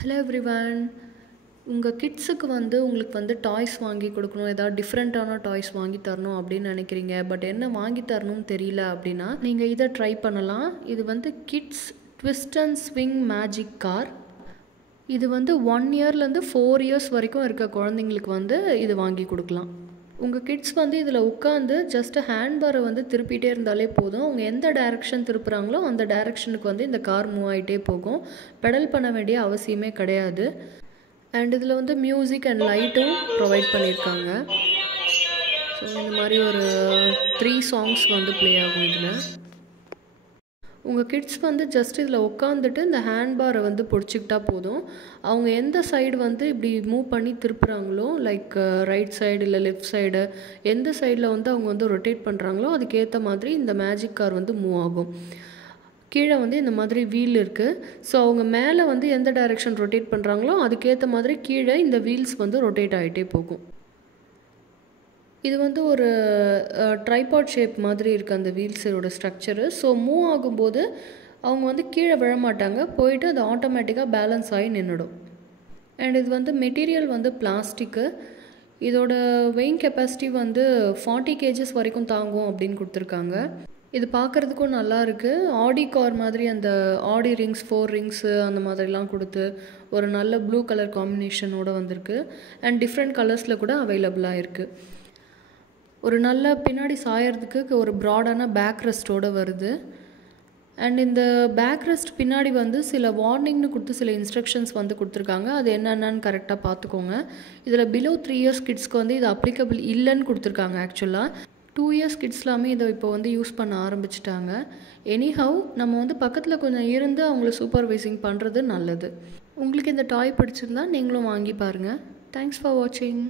Hello everyone. உங்கள் கிட்ஸுக்கு உங்களுக்கு டாய்ஸ் வாங்கி கொடுக்கணும், ஏதாவது டிஃப்ரெண்ட்டான டாய்ஸ் வாங்கி தரணும் அப்படின்னு நினைக்கிறீங்க. பட் என்ன வாங்கி தரணும்னு தெரியல அப்படின்னா நீங்கள் இதை ட்ரை பண்ணலாம். இது kids twist and swing magic car. இது 1 இயர்லேருந்து 4 இயர்ஸ் வரைக்கும் இருக்க குழந்தைங்களுக்கு இது வாங்கி கொடுக்கலாம். உங்கள் கிட்ஸ் இதில் உட்காந்து ஜஸ்ட்டு ஹேண்ட்பாரை திருப்பிகிட்டே இருந்தாலே போதும். அவங்க எந்த டைரெக்ஷன் திருப்புறாங்களோ அந்த டைரெக்ஷனுக்கு இந்த கார் மூவ் ஆகிட்டே போகும். பெடல் பண்ண வேண்டிய அவசியமே கிடையாது. அண்ட் இதில் மியூசிக் அண்ட் லைட்டும் ப்ரொவைட் பண்ணியிருக்காங்க. ஸோ இந்த மாதிரி ஒரு 3 சாங்ஸ் ப்ளே ஆகும் இதில். உங்கள் கிட்ஸ் ஜஸ்ட் இதில் உட்காந்துட்டு இந்த ஹேண்ட்பாரை பிடிச்சிக்கிட்டா போதும். அவங்க எந்த சைடு இப்படி மூவ் பண்ணி திருப்புறாங்களோ, லைக் ரைட் சைடு இல்லை லெஃப்ட் சைடு, எந்த சைடில் அவங்க ரொட்டேட் பண்ணுறாங்களோ அதுக்கேற்ற மாதிரி இந்த மேஜிக் கார் மூவ் ஆகும். கீழே இந்த மாதிரி வீல் இருக்குது. ஸோ அவங்க மேலே எந்த டைரெக்ஷன் ரொட்டேட் பண்ணுறாங்களோ அதுக்கேற்ற மாதிரி கீழே இந்த வீல்ஸ் ரொட்டேட் ஆகிட்டே போகும். இது ஒரு ட்ரைபாட் ஷேப் மாதிரி இருக்குது அந்த வீல்ஸோட ஸ்ட்ரக்சரு. ஸோ மூவ் ஆகும்போது அவங்க கீழே விழமாட்டாங்க, போயிட்டு அது ஆட்டோமேட்டிக்காக பேலன்ஸ் ஆகி நின்றுடும். அண்ட் இது மெட்டீரியல் பிளாஸ்டிக்கு. இதோட வெயிங் கெப்பாசிட்டி 40 kgs வரைக்கும் தாங்கும் அப்படின்னு கொடுத்துருக்காங்க. இது பார்க்குறதுக்கும் நல்லா இருக்குது. ஆடி கார் மாதிரி அந்த ஆடி ரிங்ஸ் 4 ரிங்ஸு அந்த மாதிரிலாம் கொடுத்து ஒரு நல்ல ப்ளூ கலர் காம்பினேஷனோடு வந்திருக்கு. அண்ட் டிஃப்ரெண்ட் கலர்ஸில் கூட அவைலபிளாக இருக்குது. ஒரு நல்ல பின்னாடி சாயறதுக்கு ஒரு ப்ராடான பேக் ரெஸ்ட்டோடு வருது. அண்ட் இந்த பேக் ரெஸ்ட் பின்னாடி சில வார்னிங்னு கொடுத்து சில இன்ஸ்ட்ரக்ஷன்ஸ் கொடுத்துருக்காங்க. அது என்னென்னு கரெக்டாக பார்த்துக்கோங்க. இதில் பிலோ 3 இயர்ஸ் கிட்ஸ்க்கு இது அப்ளிகபிள் இல்லைன்னு கொடுத்துருக்காங்க. ஆக்சுவலாக 2 இயர்ஸ் கிட்ஸ்லாமே இதை இப்போ யூஸ் பண்ண ஆரம்பிச்சிட்டாங்க. எனிஹவ் நம்ம பக்கத்தில் கொஞ்சம் இருந்து அவங்கள சூப்பர்வைசிங் பண்ணுறது நல்லது. உங்களுக்கு இந்த டாய் பிடிச்சிருந்தா நீங்களும் வாங்கி பாருங்கள். தேங்க்ஸ் ஃபார் வாட்சிங்.